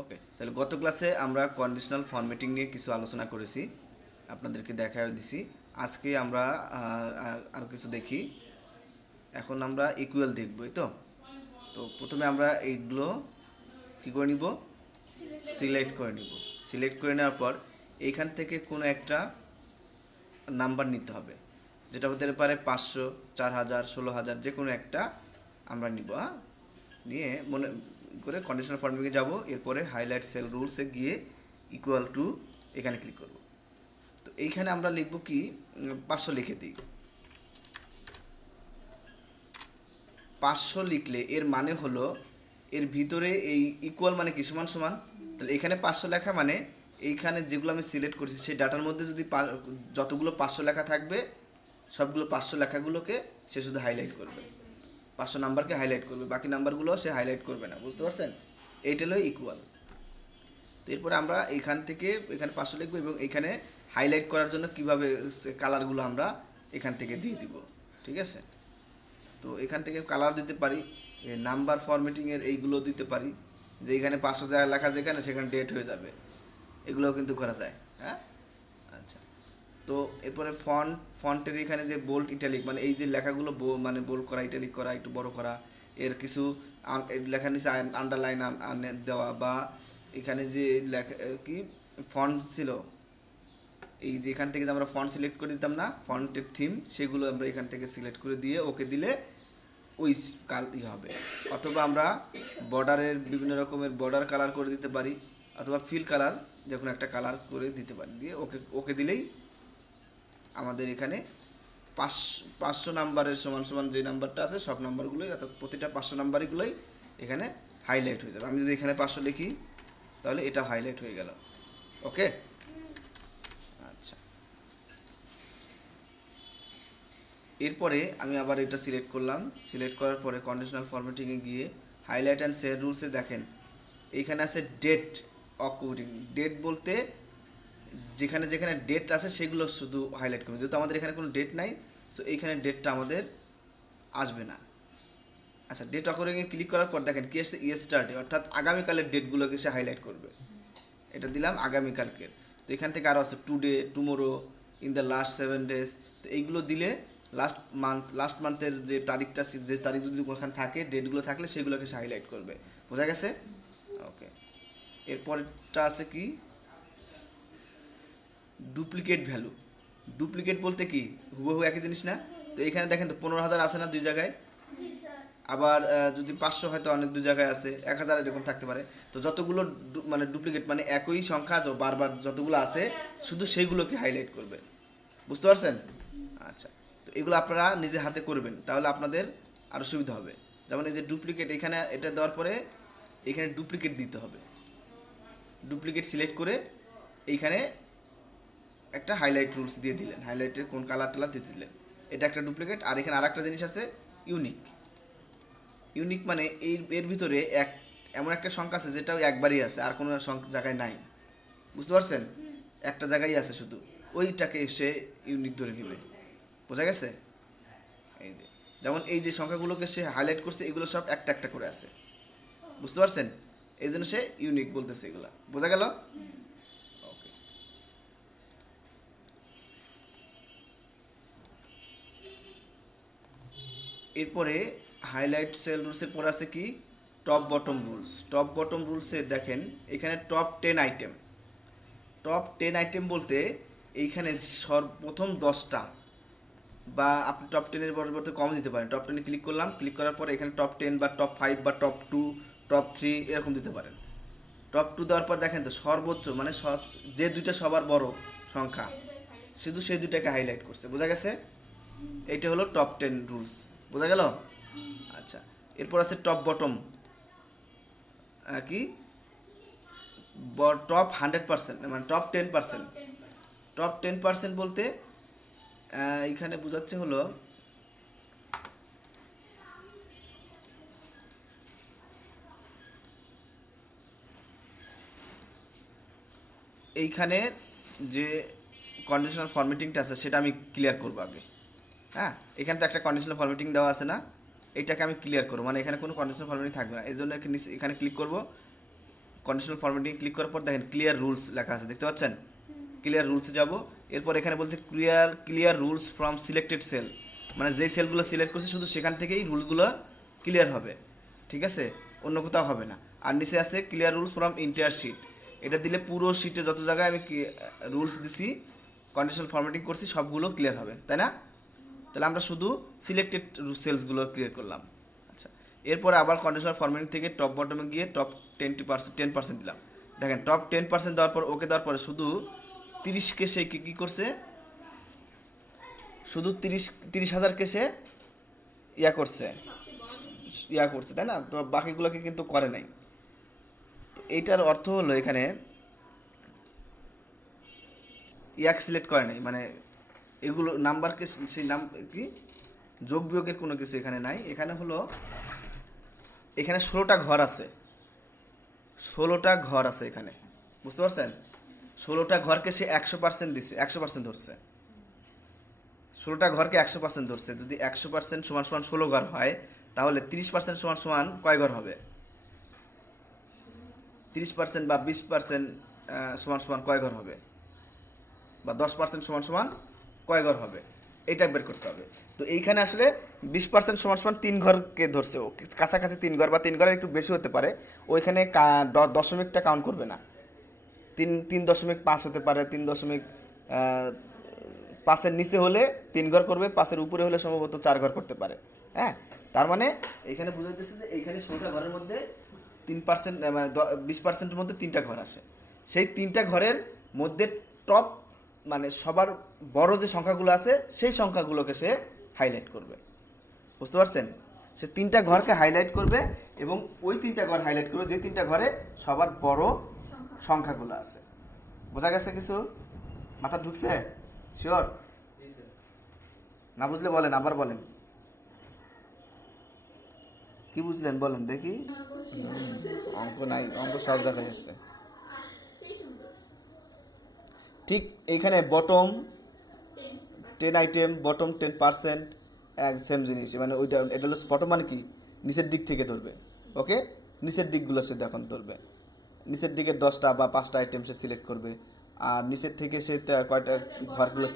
ওকে, তাহলে গত ক্লাসে আমরা কন্ডিশনাল ফরম্যাটিং নিয়ে কিছু আলোচনা করেছি, আপনাদেরকে দেখাও দিছি। আজকে আমরা আরও কিছু দেখি। এখন আমরা ইকুয়াল দেখব, এই তো। তো প্রথমে আমরা এইগুলো কী করে নিব, সিলেক্ট করে নিব। সিলেক্ট করে নেওয়ার পর এইখান থেকে কোনো একটা নাম্বার নিতে হবে, যেটা হতে পারে 500, 4000, 16000, যে কোনো একটা আমরা নিব। হ্যাঁ, নিয়ে মনে করে কন্ডিশনাল ফরম্যাটিংয়ে যাব। এরপরে হাইলাইট সেল রুলসে গিয়ে ইকুয়াল টু এখানে ক্লিক করব। তো এইখানে আমরা লিখব কি, 500 লিখে দিই। 500 লিখলে এর মানে হলো এর ভিতরে এই ইকুয়াল মানে কি, সমান সমান। তাহলে এখানে 500 লেখা মানে এইখানে যেগুলো আমি সিলেক্ট করছি সেই ডাটার মধ্যে যদি যতগুলো 500 লেখা থাকবে সবগুলো 500 লেখাগুলোকে সে শুধু হাইলাইট করবে, 500 নাম্বারকে হাইলাইট করবে, বাকি নাম্বারগুলো সে হাইলাইট করবে না। বুঝতে পারছেন? এইটা হলো ইকুয়াল। তো এরপরে আমরা এইখান থেকে এখানে 500 লিখবো এবং এইখানে হাইলাইট করার জন্য কীভাবে কালারগুলো আমরা এখান থেকে দিয়ে দিব। ঠিক আছে? তো এখান থেকে কালার দিতে পারি, নাম্বার ফরম্যাটিংয়ের এইগুলো দিতে পারি, যে এখানে 500 জায়গায় লেখা যেখানে সেখানে ডেট হয়ে যাবে, এগুলোও কিন্তু করা যায়। হ্যাঁ, আচ্ছা। তো এরপরে ফন্টের এখানে যে বোল্ড ইটালিক, মানে এই যে লেখাগুলো মানে বোল্ড করা, ইটালিক করা, একটু বড় করা, এর কিছু লেখার নিচে আন্ডারলাইন দেওয়া, বা এখানে যে লেখা কি ফন্ট ছিল, এই যে এখান থেকে যে আমরা ফন্ট সিলেক্ট করে দিতাম না, ফন্টের থিম, সেগুলো আমরা এখান থেকে সিলেক্ট করে দিয়ে ওকে দিলে ওই হবে। অথবা আমরা বর্ডারের বিভিন্ন রকমের বর্ডার কালার করে দিতে পারি, অথবা ফিল কালার যে কোনো একটা কালার করে দিতে পারি, দিয়ে ওকে ওকে দিলেই আমাদের এখানে 500 নাম্বারের সমান সমান যে নাম্বারটা আছে সব নাম্বারগুলোই, অর্থাৎ প্রতিটা 500 নাম্বারগুলোই এখানে হাইলাইট হয়ে যাবে। আমি যদি এখানে 500 লিখি তাহলে এটা হাইলাইট হয়ে গেল। ওকে, আচ্ছা। এরপরে আমি আবার এটা সিলেক্ট করলাম। সিলেক্ট করার পরে কন্ডিশনাল ফরম্যাটিংয়ে গিয়ে হাইলাইট অ্যান্ড সেট রুলসে দেখেন এইখানে আছে ডেট অকুরিং। ডেট বলতে যেখানে যেখানে ডেট আছে সেগুলো শুধু হাইলাইট করবে, যেহেতু আমাদের এখানে কোনো ডেট নাই, সো এইখানে ডেটটা আমাদের আসবে না। আচ্ছা, ডেট অকুরিংয়ে ক্লিক করার পর দেখেন কি আসছে, ইয়েস্টারডে, অর্থাৎ আগামীকালের ডেটগুলোকে সে হাইলাইট করবে। এটা দিলাম আগামীকালকের। তো এখান থেকে আরও আছে today, tomorrow, in the last 7 days। তো এইগুলো দিলে লাস্ট মান্থের যে তারিখটা, যে তারিখ যদি ওখানে থাকে, ডেটগুলো থাকলে সেগুলোকে সে হাইলাইট করবে। বোঝা গেছে? ওকে। এরপরটা আছে কি, ডুপ্লিকেট ভ্যালু। ডুপ্লিকেট বলতে কি, হুবহু একই জিনিস না। তো এখানে দেখেন তো 15,000 আছে না দুই জায়গায়, আবার যদি 500 হয়তো অনেক দু জায়গায় আছে, 1000 এরকম থাকতে পারে। তো যতগুলো মানে ডুপ্লিকেট মানে একই সংখ্যা বারবার যতগুলো আছে শুধু সেইগুলোকে হাইলাইট করবে। বুঝতে পারছেন? আচ্ছা। তো এগুলো আপনারা নিজে হাতে করবেন, তাহলে আপনাদের আরও সুবিধা হবে। যেমন এই যে ডুপ্লিকেট, এখানে এটা দেওয়ার পরে এখানে ডুপ্লিকেট দিতে হবে। ডুপ্লিকেট সিলেক্ট করে এইখানে একটা হাইলাইট রুলস দিয়ে দিলেন, হাইলাইটের কোন কালার টালার দিয়ে দিলেন, এটা একটা ডুপ্লিকেট। আর এখানে আরেকটা জিনিস আছে ইউনিক। ইউনিক মানে এর ভিতরে এমন একটা সংখ্যা আছে যেটা একবারই আছে, আর কোনো জায়গায় নাই। বুঝতে পারছেন? একটা জায়গায় আছে শুধু, ওইটাকে সে ইউনিক ধরে নেবে। বোঝা গেছে? এই যে যেমন এই যে সংখ্যাগুলোকে সে হাইলাইট করছে, এগুলো সব একটা একটা করে আছে। বুঝতে পারছেন? এই জন্য সে ইউনিক বলতেছে এগুলা। বোঝা গেল? ওকে। এরপরে হাইলাইট সেল রুলসের পর আছে কি, top bottom rules. Top bottom রুলসে দেখেন এখানে টপ 10 আইটেম। টপ 10 আইটেম বলতে এইখানে সর্বপ্রথম 10টা, বা আপনি টপ 10-এর পরিবর্তে কম দিতে পারেন। টপ 10-এ ক্লিক করলাম, ক্লিক করার পর এখানে টপ 10 বা টপ 5 বা টপ 2, টপ 3 এরকম দিতে পারেন। টপ 2 দেওয়ার পর দেখেন তো সর্বোচ্চ মানে সব যে দুইটা সবার বড় সংখ্যা শুধু সেই দুইটাকে হাইলাইট করছে। বোঝা গেছে? এইটা হলো টপ 10 রুলস। বোঝা গেল? আচ্ছা। এরপর আছে টপ বটম, কি টপ 100%, মানে টপ 10%। টপ 10% বলতে এইখানে বোঝাচ্ছে হলো এইখানে যে কন্ডিশনাল ফরম্যাটিংটা আছে সেটা আমি ক্লিয়ার করবো আগে। হ্যাঁ, এখানে তো একটা কন্ডিশনাল ফরম্যাটিং দেওয়া আছে না, এটাকে আমি ক্লিয়ার করবো, মানে এখানে কোনো কন্ডিশনাল ফরম্যাটিং থাকবে না। এই জন্য এখানে ক্লিক করবো, কন্ডিশনাল ফরম্যাটিং ক্লিক করার পর দেখেন ক্লিয়ার রুলস লেখা আছে, দেখতে পাচ্ছেন? ক্লিয়ার রুলসে যাব। এরপর এখানে বলছে clear rules from selected sell, মানে যেই সেলগুলো সিলেক্ট করছে শুধু সেখান থেকেই রুলসগুলো ক্লিয়ার হবে, ঠিক আছে, অন্য কোথাও হবে না। আর নিচে আছে clear rules from entire sheet, এটা দিলে পুরো শিটে যত জায়গায় আমি রুলস দিছি, কন্ডিশনাল ফরম্যাটিং করছি, সবগুলো ক্লিয়ার হবে, তাই না? তাহলে আমরা শুধু সিলেক্টেড সেলসগুলো ক্লিয়ার করলাম। আচ্ছা, এরপরে আবার কন্ডিশনাল ফরম্যাটিং থেকে টপ বটমে গিয়ে টপ 10% দিলাম। দেখেন টপ 10% দেওয়ার পর ওকে দেওয়ার পরে শুধু 30কে সে কী করছে, শুধু 30,000কে সে ইয়া করছে, তাই না? তো বাকিগুলোকে কিন্তু করে নাই। এইটার অর্থ হলো এখানে সিলেক্ট করে নাই, মানে এগুলো নাম্বারকে সেই নাম কি যোগ বিয়োগের কোনো কিছু এখানে নাই। এখানে হলো এখানে 16টা ঘর আছে, 16টা ঘর আছে এখানে, বুঝতে পারছেন? 16টা ঘরকে সে 100% দিছে, 100% ধরছে। 16টা ঘরকে 100% ধরছে। যদি 100% সমান সমান 16 ঘর হয়, তাহলে 30% সমান সমান কয় ঘর হবে? 30% বা 20% সমান সমান কয় ঘর হবে? বা 10% সমান সমান কয় ঘর হবে? এটা বের করতে হবে। তো এইখানে আসলে 20% সমান সমান 3 ঘরকে ধরছে, ও কাছাকাছি 3 ঘর বা 3 ঘরের একটু বেশি হতে পারে, ওইখানে দশমিকটা কাউন্ট করবে না। 3.5 হতে পারে, 3.5-এর নিচে হলে 3 ঘর করবে, 5-এর উপরে হলে সম্ভবত 4 ঘর করতে পারে। হ্যাঁ, তার মানে এখানে বুঝাইতেছে যে এইখানে 16টা ঘরের মধ্যে 3%, মানে 20%-এর মধ্যে 3টা ঘর আসে। সেই 3টা ঘরের মধ্যে টপ, মানে সবার বড় যে সংখ্যাগুলো আছে সেই সংখ্যাগুলোকে সে হাইলাইট করবে, বুঝতে পারছেন? সে 3টা ঘরকে হাইলাইট করবে এবং ওই 3টা ঘর হাইলাইট করবে যে 3টা ঘরে সবার বড় সংখ্যাগুলো আছে। বোঝা গেছে? কিছু মাথা ঢুকছে? শিওর? না বুঝলে বলেন, আবার বলেন। কি বুঝলেন বলেন দেখি। অঙ্ক নাই, অঙ্ক সব জায়গায় আছে। ঠিক এইখানে বটম 10 আইটেম, বটম 10%, এক সেম জিনিস, মানে ওইটা, এটা হলো বটম মানে কি নিচের দিক থেকে ধরবে, ওকে? নিচের দিকগুলো সে এখন ধরবে, নিচের দিকে 10টা বা 5টা আইটেম সে সিলেক্ট করবে। আর নিচের থেকে সে কয়টা ঘরগুলো,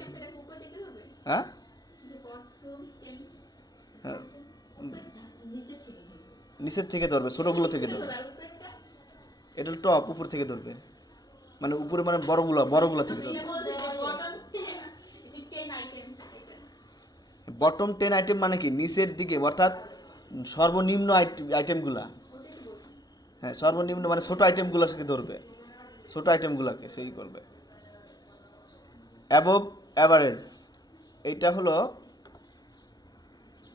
হ্যাঁ হ্যাঁ, নিচের থেকে ধরবে, ছোটগুলো থেকে ধরবে। এটা হলো টপ, উপর থেকে ধরবে, মানে উপরে, মানে বড়গুলো থেকে ধরবে। বটম 10 আইটেম মানে কি নিচের দিকে, অর্থাৎ সর্বনিম্ন আইটেমগুলা, হ্যাঁ সর্বনিম্ন মানে ছোট আইটেমগুলোকে ধরবে, ছোট আইটেমগুলোকে সেই করবে। অ্যাবভ অ্যাভারেজ, এইটা হলো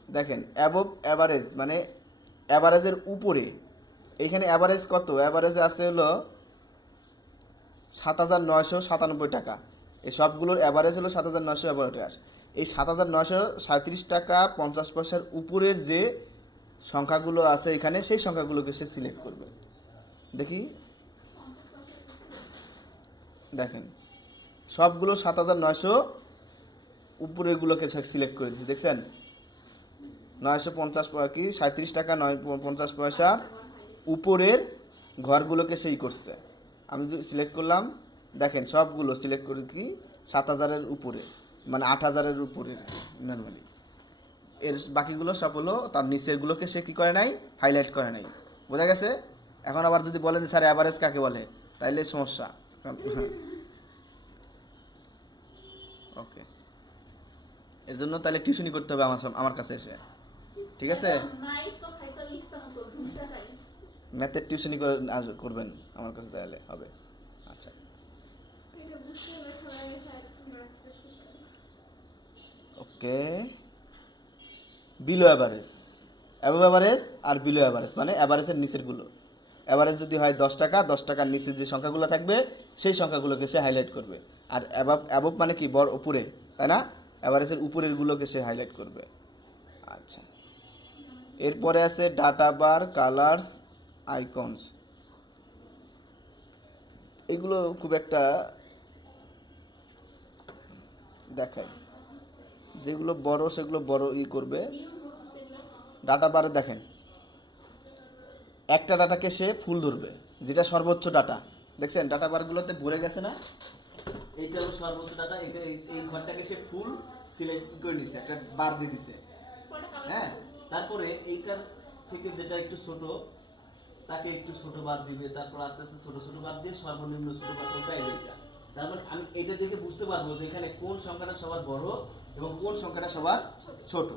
দেখেন অ্যাবভ অ্যাভারেজ মানে অ্যাভারেজের উপরে। এইখানে অ্যাভারেজ কত? অ্যাভারেজে আছে হলো 7,997 টাকা। এই সবগুলোর অ্যাভারেজ হলো 7,997 টাকা। এই 7,937 টাকা 50 পয়সার উপরের যে সংখ্যাগুলো আছে এখানে, সেই সংখ্যাগুলোকে সে সিলেক্ট করবে। দেখি, দেখেন সবগুলো 7,900 উপরেরগুলোকে সিলেক্ট করে দিচ্ছি, দেখছেন? 950 কি 37 টাকা 50 পয়সা উপরের ঘরগুলোকে সেই করছে। আমি যদি সিলেক্ট করলাম, দেখেন সবগুলো সিলেক্ট করে কি 7,000-এর উপরে, মানে 8,000-এর উপরে নর্মালি। এর বাকিগুলো সব হলো তার নিচেরগুলোকে সে কী করে নাই, হাইলাইট করে নাই। বোঝা গেছে? এখন আবার যদি বলেন যে স্যার অ্যাভারেজ কাকে বলে, তাইলে সমস্যা। ওকে, এর জন্য তাহলে টিউশনি করতে হবে আমার কাছে এসে, ঠিক আছে? ম্যাথের টিউশনি করবেন আমার কাছে, তাহলে হবে। আচ্ছা, ওকে। বিলো অ্যাভারেজ, অ্যাবভ অ্যাভারেজ আর বিলো অ্যাভারেজ মানে অ্যাভারেজের নিচেরগুলো। অ্যাভারেজ যদি হয় 10 টাকা, 10 টাকার নিচে যে সংখ্যাগুলো থাকবে সেই সংখ্যাগুলোকে সে হাইলাইট করবে। আর অ্যাবভ মানে কি বড় উপরে, তাই না? অ্যাভারেজের উপরেরগুলোকে সে হাইলাইট করবে। আচ্ছা, এরপরে আছে ডাটা বার, কালার্স, আইকনস। এগুলো খুব একটা দেখাই, যেগুলো বড় সেগুলো বড় করবে। ডাটা বারে দেখেন একটা ডাটাকে সে ফুল ধরবে, যেটা সর্বোচ্চ ডাটা, দেখছেন ডাটা বারগুলোতে ভরে গেছে না, এইটা হলো সর্বোচ্চ ডাটা। এই ঘরটাকে সে ফুল সিলেক্ট করে দিছে, একটা বার দিয়ে দিছে। হ্যাঁ, তারপরে এইটার থেকে যেটা একটু ছোট তাকে একটু ছোট বার দিবে, তারপর আস্তে আস্তে ছোট ছোট বার দিয়ে সর্বনিম্ন ছোট বার কোনটা এইটা। তারপর আমি এটা দেখে বুঝতে পারবো যে এখানে কোন সংখ্যাটা সবার বড় এবং কোন সংখ্যাটা সবার ছোট,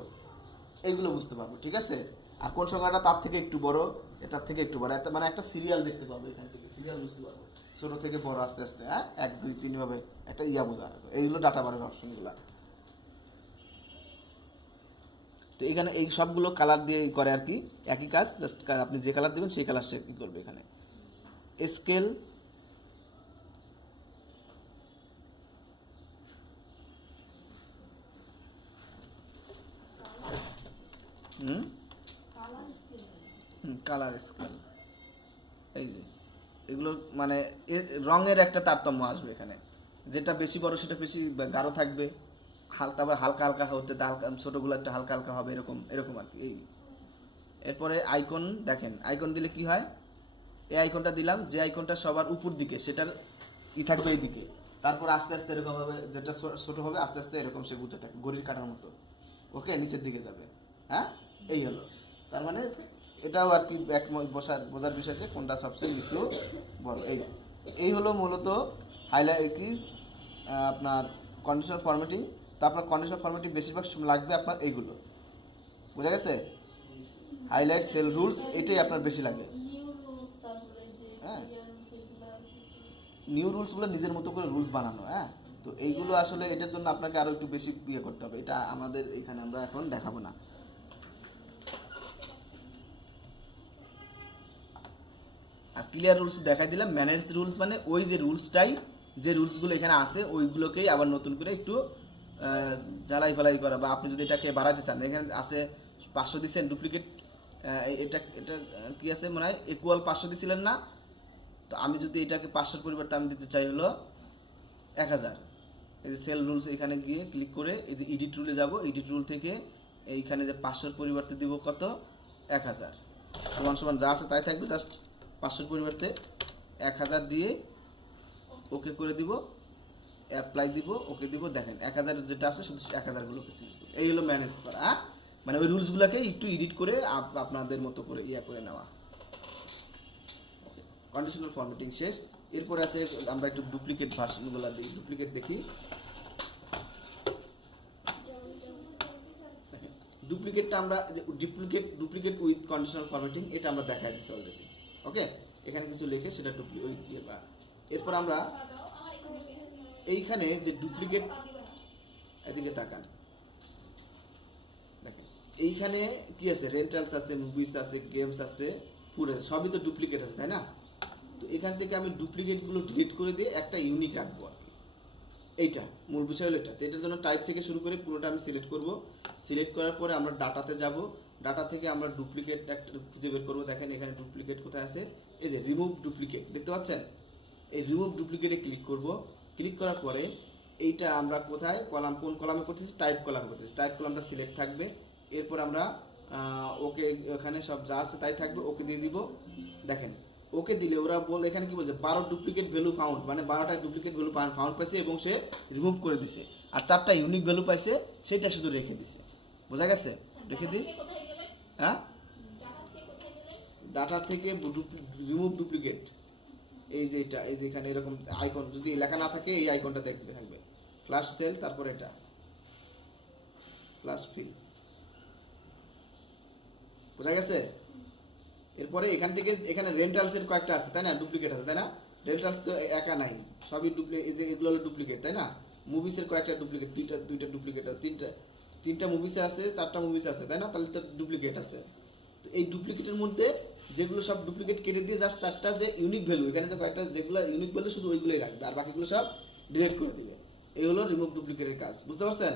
এইগুলো বুঝতে পারবো, ঠিক আছে। আর কোন সংখ্যাটা তার থেকে একটু বড়, এটার থেকে একটু বড়, মানে একটা সিরিয়াল দেখতে পাবো, এখান থেকে সিরিয়াল বুঝতে পারবো, ছোট থেকে বড় আস্তে আস্তে, হ্যাঁ 1 2 3 ভাবে একটা বোঝা। এইগুলো ডাটা বারের অপশনগুলো। তো এখানে এই সবগুলো কালার দিয়ে করে আর কি, একই কাজ, জাস্ট আপনি যে কালার দেবেন সেই কালার সে কি করবে। এখানে স্কেল, কালার স্কেল, এই যে এগুলো মানে রঙের একটা তারতম্য আসবে এখানে, যেটা বেশি বড় সেটা বেশি গাঢ় থাকবে, তারপর হালকা হালকা হতে হালকা, ছোটোগুলো একটা হালকা হালকা হবে, এরকম এরকম আর কি। এই এরপরে আইকন দেখেন, আইকন দিলে কি হয়, এই আইকনটা দিলাম, যে আইকনটা সবার উপর দিকে সেটার থাকবে এই দিকে, তারপর আস্তে আস্তে এরকম হবে, যেটা ছোট হবে আস্তে আস্তে এরকম সে ঘুরতে থাকবে ঘড়ির কাঁটার মতো, ওকে নিচের দিকে যাবে। হ্যাঁ, এই হলো তার মানে, এটাও আর কি এক বোঝার বিষয় যে কোনটা সবচেয়ে বেশি বড়। এই হলো মূলত হাইলাইট কি আপনার কন্ডিশনাল ফরম্যাটিং। তো আপনার কন্ডিশনাল ফরম্যাটিং বেশিরভাগ লাগবে আপনার এইগুলো, বোঝা গেছে, হাইলাইট, সেল রুলস, এটাই আপনার বেশি লাগে। হ্যাঁ, নিউ রুলসগুলো নিজের মতো করে রুলস বানানো। হ্যাঁ, তো এইগুলো আসলে এটার জন্য আপনাকে আরও একটু বেশি করতে হবে, এটা আমাদের এখানে আমরা এখন দেখাবো না। আর ক্লিয়ার রুলস দেখাই দিলাম। ম্যানেজ রুলস মানে ওই যে রুলসটাই, যে রুলসগুলো এখানে আছে ওইগুলোকেই আবার নতুন করে একটু জ্বালাই ফালাই করা, বা আপনি যদি এটাকে বাড়াতে চান, এখানে আছে 500 দিচ্ছেন ডুপ্লিকেট, এটা এটা কি আছে মনে হয় ইকুয়াল 500 দিছিলেন না, তো আমি যদি এটাকে 500 পরিবর্তে আমি দিতে চাই হলো 1000, এই যে সেল রুলস এখানে গিয়ে ক্লিক করে এই যে এডিট রুলে যাব, এডিট রুল থেকে এইখানে যে 500 পরিবর্তে দিব কত 1000, সমান সমান যা আছে তাই থাকবে, জাস্ট 500 পরিবর্তে 1000 দিয়ে ওকে করে দিব, অ্যাপ্লাই দিব, ওকে দিব, দেখেন 1000 যেটা আছে শুধু 1000গুলোকে সিলেক্ট করব। এই হলো ম্যানেজ করা, মানে ওই রুলসগুলোকে একটু এডিট করে আপনাদের মতো করে করে নেওয়া। কন্ডিশনাল ফরম্যাটিং শেষ। এরপরে আছে আমরা একটু ডুপ্লিকেট ভার্সনগুলো দিই, ডুপ্লিকেট দেখি। ডুপ্লিকেটটা আমরা ডুপ্লিকেট উইথ কন্ডিশনাল ফরম্যাটিং, এটা আমরা দেখাই দিচ্ছি অলরেডি। ওকে, এখানে কিছু লিখে সেটা এরপর আমরা এইখানে যে ডুপ্লিকেট, এদিকে তাকান, দেখেন এইখানে কি আছে, রেন্টালস আছে, মুভিস আছে, গেমস আছে, ফুড আছে, সবই তো ডুপ্লিকেট আছে, তাই না। তো এখান থেকে আমি ডুপ্লিকেটগুলো ডিলিট করে দিয়ে একটা ইউনিক রাখবো আর কি, এইটা মূল বিষয় হলো এটা। তো এটার জন্য টাইপ থেকে শুরু করে পুরোটা আমি সিলেক্ট করব। সিলেক্ট করার পরে আমরা ডাটাতে যাব, ডাটা থেকে আমরা ডুপ্লিকেট একটা খুঁজে বের করবো। দেখেন এখানে ডুপ্লিকেট কোথায় আছে, এই যে রিমুভ ডুপ্লিকেট দেখতে পাচ্ছেন, এই রিমুভ ডুপ্লিকেটে ক্লিক করব। ক্লিক করার পরে এইটা আমরা কোথায় কলাম, কোন কলামে করতেছি, টাইপ কলাম করতেছি, টাইপ কলামটা সিলেক্ট থাকবে। এরপর আমরা ওকে, এখানে সব যা আছে তাই থাকবে, ওকে দিয়ে দিব। দেখেন ওকে দিলে ওরা বল এখানে কি বলছে, 12 ডুপ্লিকেট ভ্যালু ফাউন্ড, মানে 12টা ডুপ্লিকেট ভ্যালু ফাউন্ড পাইছে এবং সে রিমুভ করে দিছে, আর 4টা ইউনিক ভ্যালু পাইছে সেটা শুধু রেখে দিছে। বোঝা গেছে, রেখে দিই। হ্যাঁ, ডাটা থেকে রিমুভ ডুপ্লিকেট, এই যে এটা, এই যে এখানে এরকম আইকন যদি লেখা না থাকে এই আইকনটা দেখবে থাকবে, ফ্ল্যাশ সেল, তারপর এটা ফ্ল্যাশ ফিল। বোঝা গেছে। এরপরে এখান থেকে এখানে রেন্টালসের কয়েকটা আছে তাই না, ডুপ্লিকেট আছে তাই না, রেন্টালস তো একা নাই, সবই ডুপ্লিকেট, এই যে এগুলো হলো ডুপ্লিকেট তাই না। মুভিসের কয়েকটা ডুপ্লিকেট, দুইটা ডুপ্লিকেট, তিনটা মুভিসে আছে, 4টা মুভিসে আছে তাই না, তাহলে তো ডুপ্লিকেট আছে। তো এই ডুপ্লিকেটের মধ্যে যেগুলো সব ডুপ্লিকেট কেটে দিয়ে জাস্ট 4টা যে ইউনিক ভ্যালু, এখানে যে কয়েকটা যেগুলো ইউনিক ভ্যালু শুধু ওইগুলোই রাখবে, আর বাকিগুলো সব ডিলিট করে দিবে। এই হলো রিমুভ ডুপ্লিকেটের কাজ, বুঝতে পারছেন।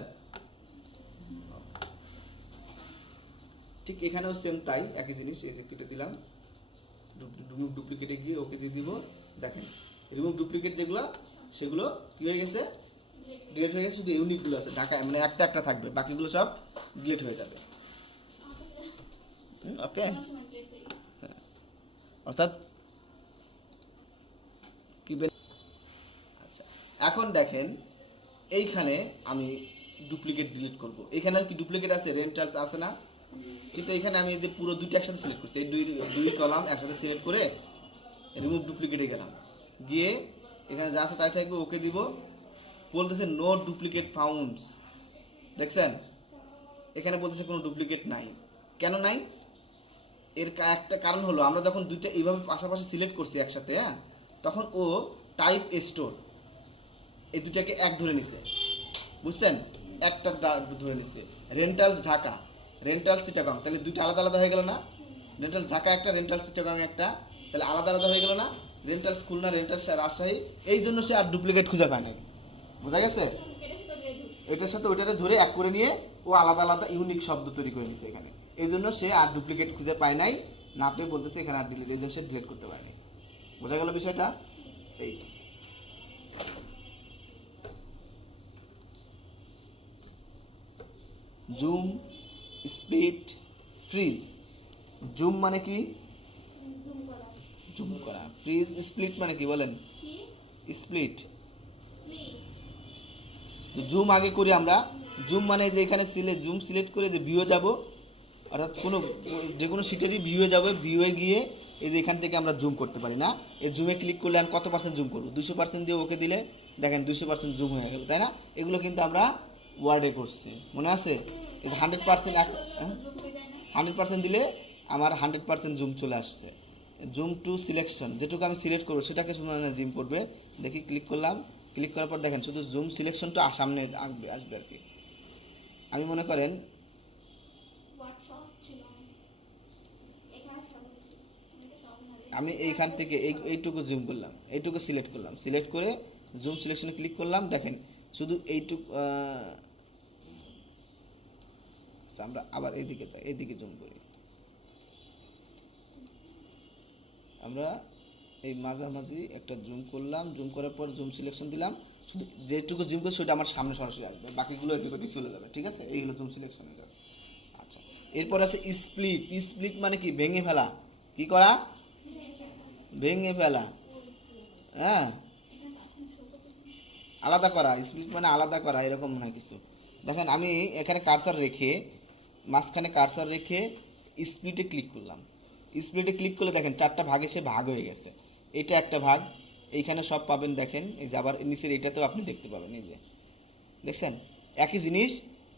ঠিক এখানেও সেম তাই, একই জিনিস, এই যে কেটে দিলাম, রিমুভ ডুপ্লিকেটে গিয়ে ওকে দিয়ে দিব। দেখেন রিমুভ ডুপ্লিকেট যেগুলো সেগুলো কী হয়ে গেছে, ডিলিট হয়ে গেছে, শুধু ইউনিকগুলো আছে ঢাকা, মানে একটা থাকবে, বাকিগুলো সব ডিলিট হয়ে যাবে। ওকে, অর্থাৎ এখন দেখেন এইখানে আমি ডুপ্লিকেট ডিলিট করব। এখানে কি ডুপ্লিকেট আছে, রেন্টালস আছে না? কিন্তু এখানে আমি এই যে পুরো দুইটা একসাথে সিলেক্ট করছি, এই দুই কলাম একসাথে সিলেক্ট করে রিমুভ ডুপ্লিকেটে গেলাম, গিয়ে এখানে যা আছে তাই থাকবে, ওকে দিব। বলতেছে নো ডুপ্লিকেট ফাউন্ডস, দেখছেন এখানে বলতেছে কোনো ডুপ্লিকেট নাই। কেন নাই? এর একটা কারণ হলো আমরা যখন দুইটা এইভাবে পাশাপাশি সিলেক্ট করছি একসাথে, হ্যাঁ, তখন ও টাইপ স্টোর এই দুটাকে এক ধরে নিছে, বুঝছেন? একটা ধরে নিছে। রেন্টালস ঢাকা, রেন্টালস চিটাগাং, তাহলে দুইটা আলাদা আলাদা হয়ে গেল না? রেন্টালস ঢাকা একটা, রেন্টালস চিটাগাং একটা, তাহলে আলাদা আলাদা হয়ে গেল না? রেন্টালস খুলনা, রেন্টালস রাজশাহী, এই জন্য সে আর ডুপ্লিকেট খুঁজে পায় নাই। বোঝা গেছে? এটার সাথে ওইটারে ধরে এক করে নিয়ে ও আলাদা আলাদা ইউনিক শব্দ তৈরি করে নিছে এখানে, এই জন্য সে আর ডুপ্লিকেট খুঁজে পায় নাই। না পেয়ে বলতেছে এখানে আর ডিলিট, এই জন্য সে ডিলিট করতে পারেনি। বোঝা গেল বিষয়টা? এই জুম, স্প্লিট, ফ্রিজ। জুম মানে কি? জুম করা। ফ্রিজ, স্প্লিট মানে কি বলেন? স্প্লিট। তো জুম আগে করি আমরা। জুম মানে যে এখানে জুম সিলেক্ট করে যে ভিউয়ে যাব, অর্থাৎ যে কোনো সিটেরই ভিউয়ে যাবে, ভিউয়ে গিয়ে এই যে এখান থেকে আমরা জুম করতে পারি না? এই জুমে ক্লিক করলে আর কত পার্সেন্ট জুম করবো? 200% দিয়ে ওকে দিলে দেখেন 200% জুম হয়ে গেল, তাই না? এগুলো কিন্তু আমরা ওয়ার্ডে করছি, মনে আছে? 100%, 100% দিলে আমার 100% জুম চলে আসছে। জুম টু সিলেকশন, যেটুকু আমি সিলেক্ট করবো সেটাকে জুম করবে। দেখি, ক্লিক করলাম, ক্লিক করার পর দেখেন শুধু জুম সিলেকশনটা সামনে আসবে আর কি। আমি মনে করেন আমি এইখান থেকে এইটুকু জুম করলাম, এইটুকু সিলেক্ট করলাম, সিলেক্ট করে জুম সিলেকশনে ক্লিক করলাম, দেখেন শুধু এইটুকু। আমরা আবার এইদিকে জুম করি, আমরা এই মাঝামাঝি একটা জুম করলাম, জুম করার পর জুম সিলেকশন দিলাম, শুধু যেটুকু জুম করছি সেটা আমার সামনে সরাসরি আসবে, বাকিগুলো এদিক ওদিক চলে যাবে, ঠিক আছে? এই হলো জুম সিলেকশনের কাজ। আচ্ছা, এরপর আছে স্প্লিট। স্প্লিট মানে কি? ভেঙে ফেলা। কি করা? ভেঙে ফেলা, হ্যাঁ, আলাদা করা। স্প্লিট মানে আলাদা করা, এরকম মনে হয় কিছু। দেখেন আমি এখানে কার্সার রেখে, মাঝখানে কার্সার রেখে স্প্লিটে ক্লিক করলাম। স্প্লিটে ক্লিক করলে দেখেন চারটা ভাগে সে ভাগ হয়ে গেছে। এটা একটা ভাগ, এইখানে সব পাবেন, দেখেন এই যে আবার নিচের এইটাতেও আপনি দেখতে পাবেন, এই যে দেখছেন একই জিনিস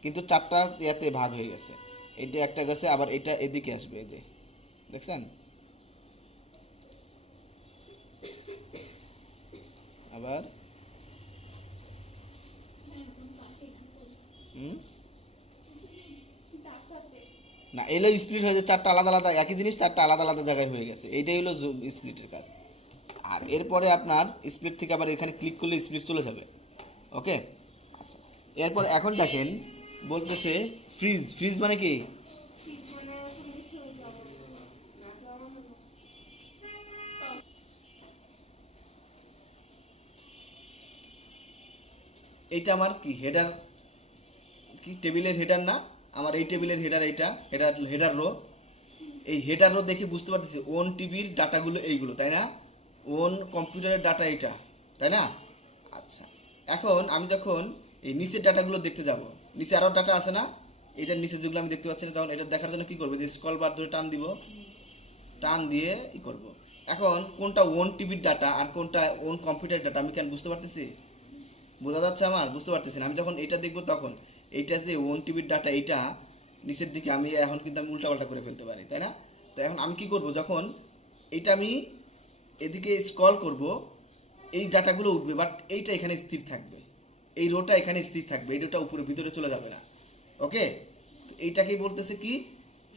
কিন্তু চারটা ইয়াতে ভাগ হয়ে গেছে। এটা একটা গেছে, আবার এটা এদিকে আসবে, এই যে দেখছেন, আবার না, এলো স্প্লিট হয়ে যায়, চারটা আলাদা আলাদা, একই জিনিস চারটা আলাদা আলাদা জায়গায় হয়ে গেছে। এইটাই হলো স্প্লিটের কাজ। আর এরপরে আপনার স্প্লিট থেকে আবার এখানে ক্লিক করলে স্প্লিট চলে যাবে, ওকে? আচ্ছা, এরপর এখন দেখেন বলতেছে ফ্রিজ। ফ্রিজ মানে কি? এইটা আমার কি হেডার, কি টেবিলের হেডার না? আমার এই টেবিলের হেডার, এইটা হেডার রো। এই হেডার রো দেখে বুঝতে পারতেছি ওন টিভির ডাটাগুলো এইগুলো, তাই না? ওন কম্পিউটারের ডাটা এইটা, তাই না? আচ্ছা, এখন আমি যখন এই নিচের ডাটাগুলো দেখতে যাব, নিচে আরও ডাটা আছে না? এটার নিচে যেগুলো আমি দেখতে পাচ্ছি না, তখন এটা দেখার জন্য কী করবো? যে স্ক্রল বার ধরে টান দিব, টান দিয়ে করব। এখন কোনটা ওন টিভির ডাটা আর কোনটা ওন কম্পিউটার ডাটা আমি কেন বুঝতে পারতেছি? বোঝা যাচ্ছে আমার? বুঝতে পারতেছি না। আমি যখন এটা দেখবো তখন এইটা যে ওন টিভির ডাটা, এইটা নিচের দিকে আমি এখন কিন্তু আমি উল্টাপাল্টা করে ফেলতে পারি, তাই না? তো এখন আমি কি করব, যখন এইটা আমি এদিকে স্ক্রল করব, এই ডাটাগুলো উঠবে, বাট এইটা এখানে স্থির থাকবে, এই রোটা এখানে স্থির থাকবে, এই রোটা উপরে ভিতরে চলে যাবে না, ওকে? এইটাকেই বলতেছে কি?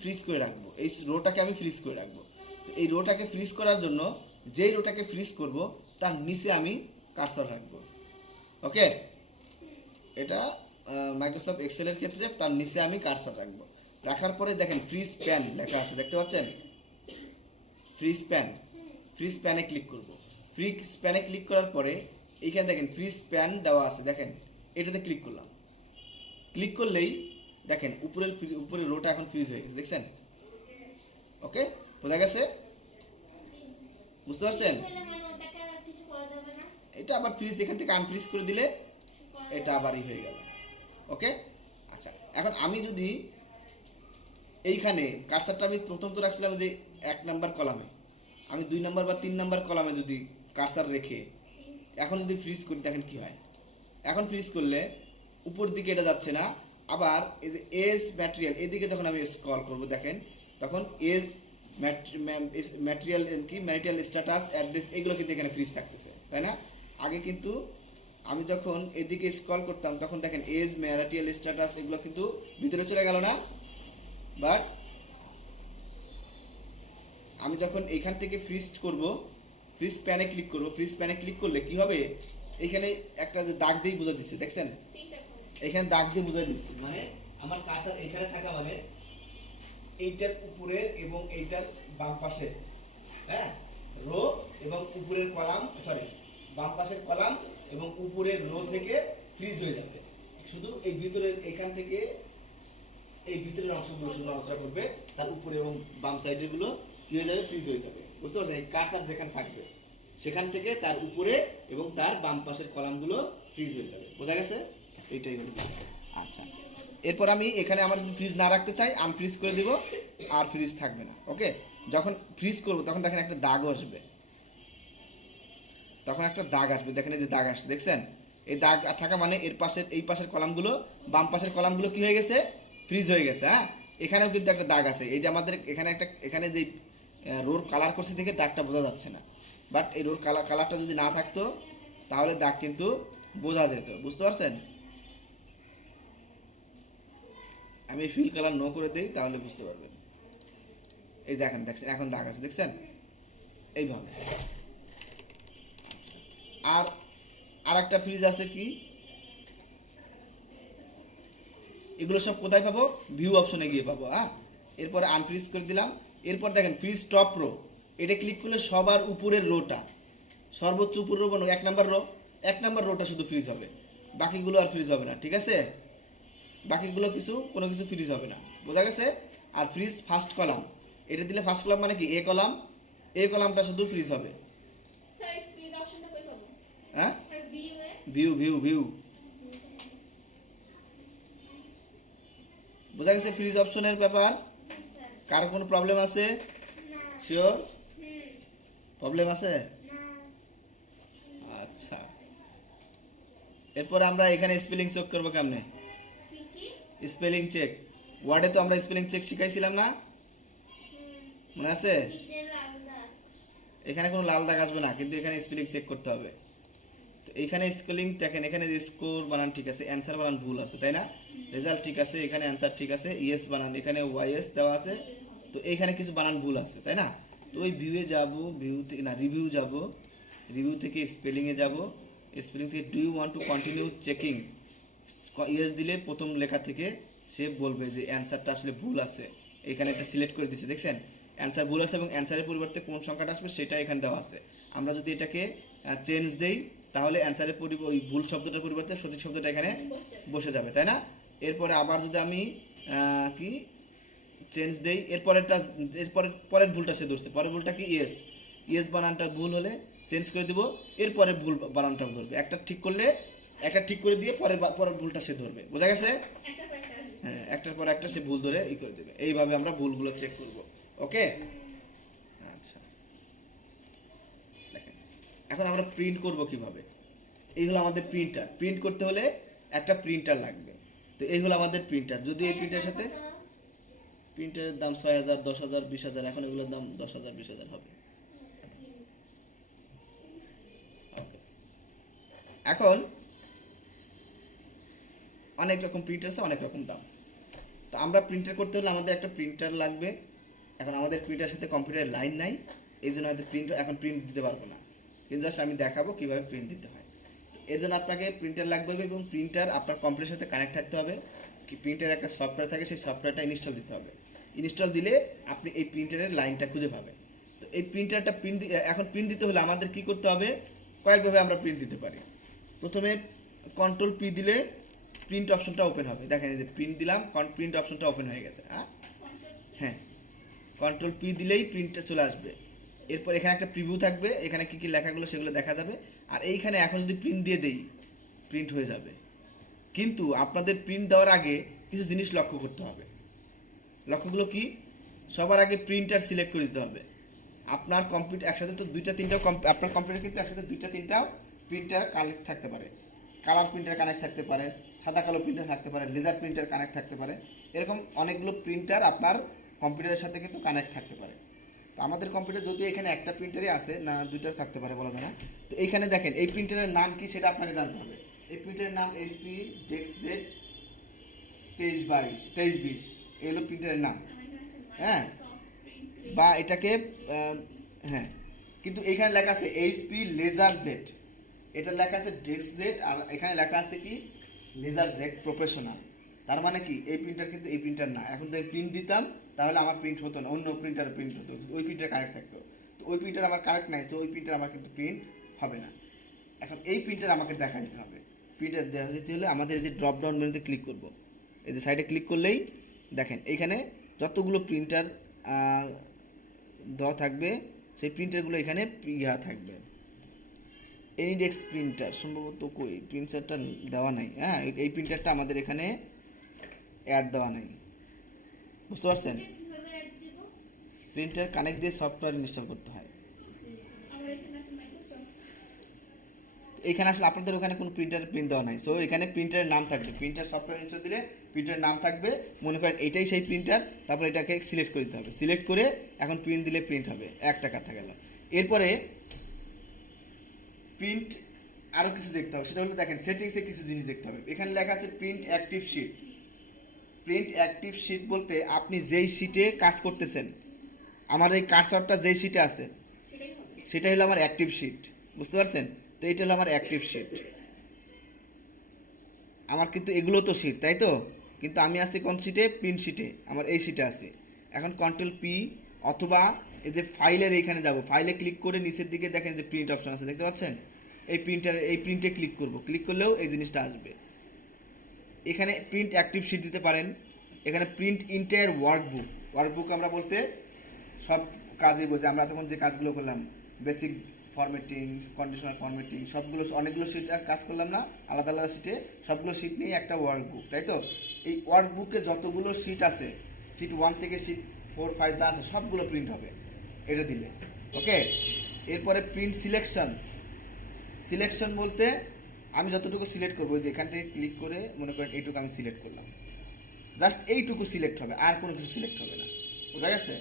ফ্রিজ করে রাখবো। এই রোটাকে আমি ফ্রিজ করে রাখবো। তো এই রোটাকে ফ্রিজ করার জন্য যেই রোটাকে ফ্রিজ করব তার নিচে আমি কার্সর রাখবো, ওকে? এটা মাইক্রোসফট এক্সেলের ক্ষেত্রে তার নিচে আমি কার্সর রাখবো। রাখার পরে দেখেন ফ্রিজ প্যান লেখা আছে, দেখতে পাচ্ছেন? ফ্রিজ প্যান, ফ্রিজ প্যানে ক্লিক করব। ফ্রিজ প্যানে ক্লিক করার পরে এইখানে দেখেন ফ্রিজ প্যান দেওয়া আছে, দেখেন এটাতে ক্লিক করলাম। ক্লিক করলেই দেখেন উপরের রোটা এখন ফ্রিজ হয়ে গেছে, দেখছেন? ওকে, বোঝা গেছে? বুঝতে পারছেন? এটা আবার ফ্রিজ এখান থেকে আনফ্রিজ করে দিলে এটা আবারই হয়ে গেল। ওকে, আচ্ছা এখন আমি যদি এইখানে কার্সারটা আমি প্রথম তো রাখছিলাম যে 1 নাম্বার কলামে, আমি 2 নাম্বার বা 3 নাম্বার কলামে যদি কার্সার রেখে এখন যদি ফ্রিজ করি দেখেন কি হয়। এখন ফ্রিজ করলে উপর দিকে এটা যাচ্ছে না, আবার এই যে এজ ম্যাটেরিয়াল এদিকে যখন আমি স্ক্রল করব দেখেন তখন এজ ম্যাটেরিয়াল কি ম্যাটেরিয়াল স্ট্যাটাস অ্যাড্রেস এগুলো কিন্তু এখানে ফ্রিজ থাকতেছে, তাই না? আগে কিন্তু আমি যখন এদিকে স্ক্রল করতাম তখন দেখেন এজ ম্যাটেরিয়াল স্ট্যাটাস এগুলো কিন্তু ভিতরে চলে গেল না, বাট আমি যখন এইখান থেকে ফ্রিজ করব, ফ্রিজ প্যানে ক্লিক করব, ফ্রিজ প্যানে ক্লিক করলে কি হবে, এখানে একটা যে দাগ দিয়ে বোঝা দিচ্ছে দেখছেন, এখানে দাগ দিয়ে বোঝা দিচ্ছে মানে আমার কার্সার এখানে থাকা মানে এইটার উপরের এবং এইটার বাম পাশে, হ্যাঁ, রো এবং উপরের কলাম, সরি বাম পাশের কলাম এবং উপরের রো থেকে ফ্রিজ হয়ে যাবে। শুধু এই ভিতরের এখান থেকে এই ভিতরের অংশগুলো শুধু নড়াচড়া করবে, তার উপরে এবং বাম সাইডের গুলো কি হয়ে যাবে, ফ্রিজ হয়ে যাবে। বুঝতে পারছেন? এই কার্সার যেখানে থাকবে সেখান থেকে তার উপরে এবং তার বাম পাশের কলামগুলো ফ্রিজ হয়ে যাবে। বোঝা গেছে? এইটাই হলো বিষয়। আচ্ছা, এরপর আমি এখানে আমার যদি ফ্রিজ না রাখতে চাই আনফ্রিজ করে দিব, আর ফ্রিজ থাকবে না। ওকে, যখন ফ্রিজ করব তখন দেখেন একটা দাগও আসবে, তখন একটা দাগ আসবে, দেখেন এই যে দাগ আসছে দেখছেন, এই দাগ থাকা মানে এর পাশের এই পাশের কলামগুলো বাম পাশের কলামগুলো কি হয়ে গেছে, ফ্রিজ হয়ে গেছে। হ্যাঁ, এখানেও কিন্তু একটা দাগ আছে, এইটা আমাদের এখানে একটা এখানে যে রোর কালার করছে দেখে দাগটা বোঝা যাচ্ছে না, বাট এই রোর কালারটা যদি না থাকতো তাহলে দাগ কিন্তু বোঝা যেত। বুঝতে পারছেন? আমি ফিল কালার নো করে দেই তাহলে বুঝতে পারবেন। এই দেখেন, দেখছেন এখন দাগ আছে দেখছেন, এইভাবে। আর আরেকটা ফ্রিজ আছে কি, এগুলো সব কোথায় পাবো, ভিউ অপশনে গিয়ে পাবো। হ্যাঁ, এরপরে আনফ্রিজ করে দিলাম। এরপর দেখেন ফ্রিজ টপ রো, এটা ক্লিক করলে সবার উপরের রোটা, সর্বোচ্চ উপরের রো, 1 নাম্বার রো, 1 নাম্বার রোটা শুধু ফ্রিজ হবে, বাকিগুলো আর ফ্রিজ হবে না। ঠিক আছে, বাকিগুলো কোনো কিছু ফ্রিজ হবে না। বোঝা গেছে? আর ফ্রিজ ফার্স্ট কলাম, এটা দিলে ফার্স্ট কলাম মানে কি এ কলাম, এ কলামটা শুধু ফ্রিজ হবে। হ্যাঁ, ভিউ ভিউ ভিউ বোঝা গেছে ফ্রিজ অপশনের ব্যাপার? কার কোনো প্রবলেম আছে? শিওর প্রবলেম আছে? আচ্ছা, এরপরে আমরা এখানে স্পেলিং চেক করবো কেমনে? স্পেলিং চেক, ওয়ার্ডে তো আমরা স্পেলিং চেক শিখাইছিলাম না, মনে আছে? এখানে কোনো লাল দাগ আসবে না, কিন্তু এখানে স্পেলিং চেক করতে হবে। তো এখানে স্পেলিং দেখেন, এখানে যে স্কোর বানান ঠিক আছে, অ্যান্সার বানান ভুল আছে, তাই না? রেজাল্ট ঠিক আছে, এখানে অ্যান্সার ঠিক আছে, ইয়েস বানান এখানে ওয়াইএস দেওয়া আছে, তো এইখানে কিছু বানান ভুল আছে, তাই না? তো ওই ভিউয়ে যাব, ভিউ থেকে না রিভিউ যাব, রিভিউ থেকে স্পেলিংয়ে যাব, স্পেলিং থেকে do you want to continue checking, yes দিলে প্রথম লেখা থেকে সে বলবে যে অ্যান্সারটা আসলে ভুল আছে। এখানে একটা সিলেক্ট করে দিচ্ছে দেখছেন, অ্যান্সার ভুল আছে এবং অ্যান্সারের পরিবর্তে কোন সংখ্যাটা আসবে সেটা এখানে দেওয়া আছে। আমরা যদি এটাকে চেঞ্জ দেই তাহলে অ্যান্সারের ওই ভুল শব্দটার পরিবর্তে সঠিক শব্দটা এখানে বসে যাবে, তাই না? এরপরে আবার যদি আমি কি চেঞ্জ দেই, পরের ভুলটা সে ধরছে, পরের ভুলটা কি ইয়েস, ইয়েস বানানটা ভুল হলে চেঞ্জ করে দিব, এরপরে ভুল বানানটাও ধরবে, একটা ঠিক করলে একটা ঠিক করে দিয়ে পরের ভুলটা সে ধরবে। বোঝা গেছে? হ্যাঁ, একটার পর একটা সে ভুল ধরে করে দেবে। এইভাবে আমরা ভুলগুলো চেক করব। ওকে, আচ্ছা দেখেন এখন আমরা প্রিন্ট করব কিভাবে। এই হলো আমাদের প্রিন্টার, প্রিন্ট করতে হলে একটা প্রিন্টার লাগবে। তো এই হলো আমাদের প্রিন্টার। যদি এই প্রিন্টারের সাথে, প্রিন্টারের দাম ৬,০০০, ১০,০০০, ২০,০০০, এখন এগুলোর দাম ১০,০০০, ২০,০০০ হবে। এখন অনেক রকম প্রিন্টার আছে, অনেক রকম দাম। তো আমরা প্রিন্টার করতে হলে আমাদের একটা প্রিন্টার লাগবে। এখন আমাদের প্রিন্টারের সাথে কম্পিউটারের লাইন নাই, এই জন্য হয়তো এখন প্রিন্ট দিতে পারবো না, কিন্তু জাস্ট আমি দেখাবো কীভাবে প্রিন্ট দিতে হয়। তো এর জন্য আপনাকে প্রিন্টার লাগবে এবং প্রিন্টার আপনার কম্পিউটারের সাথে কানেক্ট থাকতে হবে। কি প্রিন্টারের একটা সফটওয়্যার থাকে, সেই সফটওয়্যারটা ইনস্টল দিতে হবে। ইনস্টল দিলে আপনি এই প্রিন্টারের লাইনটা খুঁজে পাবেন। তো এই প্রিন্টারটা এখন প্রিন্ট দিতে হলে আমাদের কি করতে হবে, কয়েকভাবে আমরা প্রিন্ট দিতে পারি। প্রথমে কন্ট্রোল পি দিলে প্রিন্ট অপশনটা ওপেন হবে। দেখেন এই যে প্রিন্ট দিলাম, প্রিন্ট অপশনটা ওপেন হয়ে গেছে। হ্যাঁ, কন্ট্রোল পি দিলেই প্রিন্টটা চলে আসবে। এরপর এখানে একটা প্রিভিউ থাকবে, এখানে কী কী লেখাগুলো সেগুলো দেখা যাবে। আর এইখানে এখন যদি প্রিন্ট দিয়ে দেই, প্রিন্ট হয়ে যাবে। কিন্তু আপনাদের প্রিন্ট দেওয়ার আগে কিছু জিনিস লক্ষ্য করতে হবে। লক্ষ্যগুলো কি? সবার আগে প্রিন্টার সিলেক্ট করে দিতে হবে। আপনার কম্পিউটার একসাথে তো দুইটা তিনটা আপনার কম্পিউটার কিন্তু একসাথে দুইটা তিনটা প্রিন্টার কানেক্ট থাকতে পারে। কালার প্রিন্টার কানেক্ট থাকতে পারে, সাদা কালো প্রিন্টার থাকতে পারে, লেজার প্রিন্টার কানেক্ট থাকতে পারে। এরকম অনেকগুলো প্রিন্টার আপনার কম্পিউটারের সাথে কিন্তু কানেক্ট থাকতে পারে। তো আমাদের কম্পিউটার যদি এখানে একটা প্রিন্টারই আছে, না দুইটা থাকতে পারে বলা যায় না। তো এইখানে দেখেন এই প্রিন্টারের নাম কি সেটা আপনাকে জানতে হবে। এই প্রিন্টারের নাম HP ডেস্কজেট 2320 এই হলো প্রিন্টারের নাম। হ্যাঁ, বা এটাকে হ্যাঁ, কিন্তু এখানে লেখা আছে HP লেজার জেট, এটা লেখা আছে ডেস্ক জেট, আর এখানে লেখা আছে কি লেজার জেট প্রফেশনাল। তার মানে কি এই প্রিন্টার কিন্তু এই প্রিন্টার না। এখন যদি প্রিন্ট দিতাম তাহলে আমার প্রিন্ট হতো না, অন্য প্রিন্টার প্রিন্ট হতো, ওই প্রিন্টার কারেক্ট থাকতো। তো ওই প্রিন্টার আমার কারেক্ট নাই, তো ওই প্রিন্টার আমার কিন্তু প্রিন্ট হবে না। এখন এই প্রিন্টার আমাকে দেখা দিতে হবে। প্রিন্টার দেখা দিতে হলে আমাদের যে ড্রপ ডাউন মেনুতে ক্লিক করব, এই যে সাইডে ক্লিক করলেই দেখেন এইখানে যতগুলো প্রিন্টার দেওয়া থাকবে সেই প্রিন্টারগুলো এখানে ইয়া থাকবে। এনিডেক্স প্রিন্টার সম্ভবত কই প্রিন্টারটা দেওয়া নাই। হ্যাঁ, এই প্রিন্টারটা আমাদের এখানে অ্যাড দেওয়া নাই, বুঝতে পারছেন? প্রিন্টার কানেক্ট দিয়ে সফটওয়্যার ইনস্টল করতে হয়। এখানে আসলে আপনাদের ওখানে কোনো প্রিন্ট দেওয়া নাই, সো এখানে প্রিন্টারের নাম থাকবে। প্রিন্টার সফটওয়্যার ইনস্টল দিলে প্রিন্টারের নাম থাকবে। মনে করেন এইটাই সেই প্রিন্টার, তারপর এটাকে সিলেক্ট করে দিতে হবে। সিলেক্ট করে এখন প্রিন্ট দিলে প্রিন্ট হবে, একটা কথা গেল। এরপরে প্রিন্ট আরও কিছু দেখতে হবে, সেটা হলো দেখেন সেটিংসে কিছু জিনিস দেখতে হবে। এখানে লেখা আছে print active sheet. Print active sheet বলতে আপনি যেই শিটে কাজ করতেছেন, আমার এই কার্সরটা যেই শিটে আছে সেটা হলো আমার অ্যাক্টিভ শিট, বুঝতে পারছেন? তো এটা হলো আমার অ্যাক্টিভ শিট। আমার কিন্তু এগুলো তো শিট, তাই তো? কিন্তু আমি আছি কোন শিটে? প্রিন্ট শিটে, আমার এই শিটে আছি। এখন কন্ট্রোল P অথবা এই যে ফাইলের এইখানে যাব, ফাইলে ক্লিক করে নিচের দিকে দেখেন যে প্রিন্ট অপশন আছে, দেখতে পাচ্ছেন? এই প্রিন্টে ক্লিক করব, ক্লিক করলেও এই জিনিসটা আসবে। এখানে প্রিন্ট অ্যাক্টিভ শিট দিতে পারেন। এখানে প্রিন্ট ইন্টায়ার ওয়ার্কবুক আমরা বলতে সব কাজই বোঝে। আমরা তখন যে কাজগুলো করলাম, বেসিক ফরম্যাটিং, কন্ডিশনাল ফরম্যাটিং, সবগুলো অনেকগুলো শিট কাজ করলাম না, আলাদা আলাদা শিটে, সবগুলো শিট নিয়ে একটা ওয়ার্কবুক, তাই তো? এই ওয়ার্কবুকে যতগুলো শিট আছে, শিট 1 থেকে শিট 4, 5 যা আছে সবগুলো প্রিন্ট হবে এটা দিলে, ওকে? এরপরে প্রিন্ট সিলেকশন বলতে আমি যতটুকু সিলেক্ট করবো, যে এখান থেকে ক্লিক করে মনে করেন এইটুকু আমি সিলেক্ট করলাম, জাস্ট এইটুকু সিলেক্ট হবে, আর কোনো কিছু সিলেক্ট হবে না, বোঝা গেছে?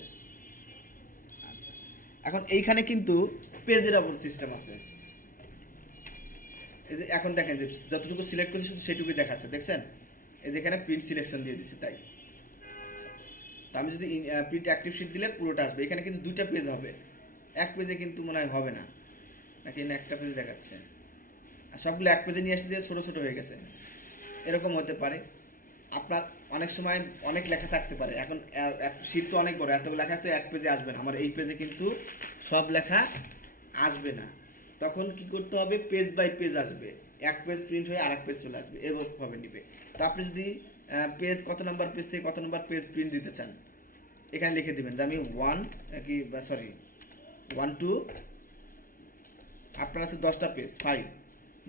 আচ্ছা, এখন এইখানে কিন্তু পেজের ওপর সিস্টেম আছে। এই যে এখন দেখেন যে যতটুকু সিলেক্ট করছি শুধু সেটুকুই দেখাচ্ছে, দেখছেন? এই যে এখানে প্রিন্ট সিলেকশন দিয়ে দিচ্ছে, তাই। আচ্ছা, তা আমি যদি প্রিন্ট অ্যাক্টিভ শিট দিলে পুরোটা আসবে। এখানে কিন্তু দুইটা পেজ হবে, এক পেজে কিন্তু মনে হয় হবে না, নাকি না একটা পেজ দেখাচ্ছে? আর সবগুলো এক পেজে নিয়ে এসে দিয়ে ছোটো ছোটো হয়ে গেছে, এরকম হতে পারে। আপনার অনেক সময় অনেক লেখা থাকতে পারে। এখন শীট তো অনেক বড়, এত লেখা তো এক পেজে আসবে না। আমার এই পেজে কিন্তু সব লেখা আসবে না, তখন কি করতে হবে? পেজ বাই পেজ আসবে, এক পেজ প্রিন্ট হয়ে আরেক পেজ চলে আসবে, এরকমভাবে নিবে। তো আপনি যদি পেজ কত নম্বর পেজ থেকে কত নম্বর পেজ প্রিন্ট দিতে চান, এখানে লিখে দিবেন যে আমি 1 2, আপনার আছে 10টা পেজ, 5,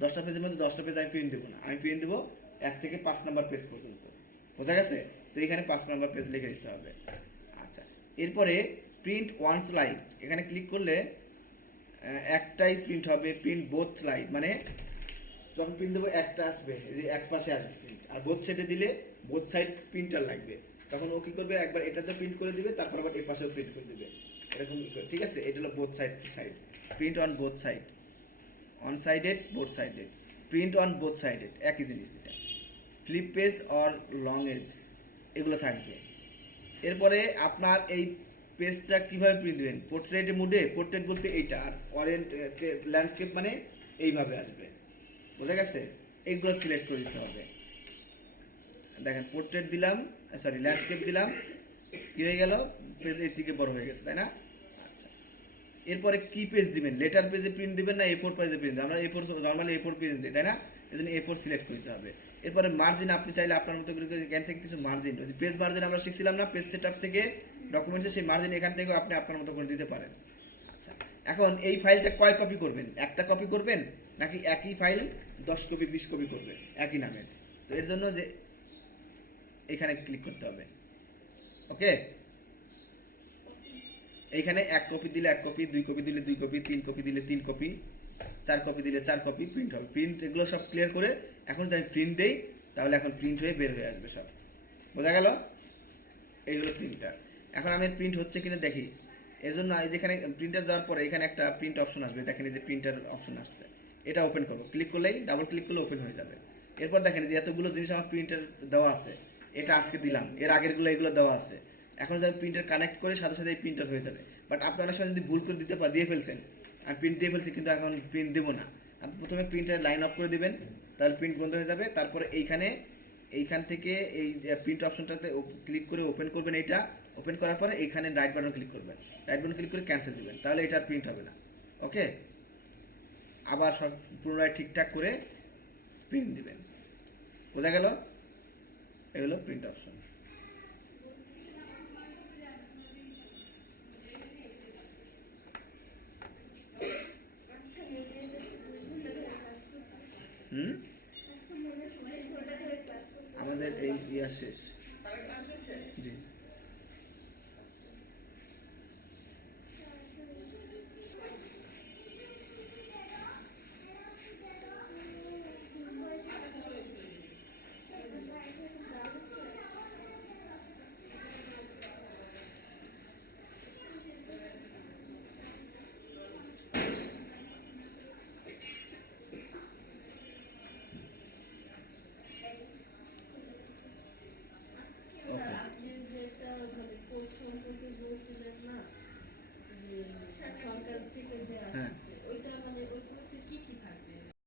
10টা পেজের মধ্যে 10টা পেজ আমি প্রিন্ট দেবো না, আমি প্রিন্ট দেবো 1 থেকে 5 নম্বর পেজ পর্যন্ত, বোঝা গেছে? তো এখানে 5 নম্বর পেজ লিখে দিতে হবে। আচ্ছা, এরপরে প্রিন্ট ওয়ান স্লাইড, এখানে ক্লিক করলে একটাই প্রিন্ট হবে। প্রিন্ট বোথ স্লাইড মানে যখন প্রিন্ট দেবো একটা আসবে, যে এক পাশে আসবে প্রিন্ট, আর বোথ সাইডে দিলে বোথ সাইড প্রিন্টার লাগবে, তখন ও কী করবে? একবার এটাতে প্রিন্ট করে দিবে, তারপর আবার এই পাশেও প্রিন্ট করে দিবে, এরকম, ঠিক আছে? এটা হলো both side. Print on both side, on sided, both sided, print on both sided, একই জিনিস এটা। Flip page or long age, এগুলো থাকবে। এরপরে আপনার এই পেজটা কীভাবে প্রিন্ট দেবেন? পোর্ট্রেট মোডে, পোর্ট্রেট বলতে এইটা, আর ল্যান্ডস্কেপ মানে এইভাবে আসবে, বোঝা গেছে? এইগুলো সিলেক্ট করে দিতে হবে। দেখেন পোর্ট্রেট দিলাম, ল্যান্ডস্কেপ দিলাম, কী হয়ে গেল? পেজ এই দিকে বড় হয়ে গেছে, তাই না? আচ্ছা, এরপরে কি পেজ দিবেন? লেটার পেজে প্রিন্ট দিবেন না A4 পেজে প্রিন্ট দিবেন? আমরা নর্মালি A4 পেজ দিই, তাই না? এই জন্য A4 সিলেক্ট করতে হবে। এরপরে মার্জিন আপনি চাইলে আপনার মতো করে এখান থেকে কিছু মার্জিন, ওই যে পেজ মার্জিন আমরা শিখছিলাম না পেজ সেটআপ থেকে ডকুমেন্টসে, সেই মার্জিন এখান থেকেও আপনি আপনার মতো করে দিতে পারেন। আচ্ছা, এখন এই ফাইলটা কয় কপি করবেন, একটা কপি করবেন নাকি একই ফাইল 10 কপি 20 কপি করবেন একই নামের? তো এর জন্য যে এখানে ক্লিক করতে হবে। ওকে, এইখানে 1 কপি দিলে 1 কপি, 2 কপি দিলে 2 কপি, 3 কপি দিলে 3 কপি, 4 কপি দিলে 4 কপি প্রিন্ট হবে। প্রিন্ট এগুলো সব ক্লিয়ার করে এখন যদি আমি প্রিন্ট দেই তাহলে এখন প্রিন্ট হয়ে বের হয়ে আসবে সব। বোঝা গেল? এই হলো প্রিন্টার। এখন আমি প্রিন্ট হচ্ছে কিনা দেখি। এর জন্য যেখানে প্রিন্টার যাওয়ার পরে এখানে একটা প্রিন্ট অপশন আসবে, দেখেন এই যে প্রিন্টার অপশন আসছে, এটা ওপেন করবো। ক্লিক করলেই, ডাবল ক্লিক করলে ওপেন হয়ে যাবে। এরপর দেখেন যে এতগুলো জিনিস আমার প্রিন্টার দেওয়া আছে, এটা আজকে দিলাম, এর আগেরগুলো এগুলো দেওয়া আছে। এখন যদি আমি প্রিন্টার কানেক্ট করে সাথে সাথে এই প্রিন্টার হয়ে যাবে। বাট আপনি অনেক সময় যদি ভুল করে দিয়ে ফেলছেন, আমি প্রিন্ট দিয়ে ফেলছি কিন্তু এখন প্রিন্ট দেবো না, আপনি প্রথমে প্রিন্টার লাইন অফ করে দিবেন, তাহলে প্রিন্ট বন্ধ হয়ে যাবে। তারপরে এইখান থেকে এই প্রিন্ট অপশনটাতে ক্লিক করে ওপেন করবেন। এইটা ওপেন করার পরে এইখানে রাইট বাটন ক্লিক করবেন, রাইট বাটন ক্লিক করে ক্যান্সেল দিবেন, তাহলে এটা আর প্রিন্ট হবে না। ওকে, আবার সব পুনরায় ঠিকঠাক করে প্রিন্ট দিবেন। বোঝা গেল? এই হলো প্রিন্ট অপশন। আমাদের এই ইয়ার শেষ।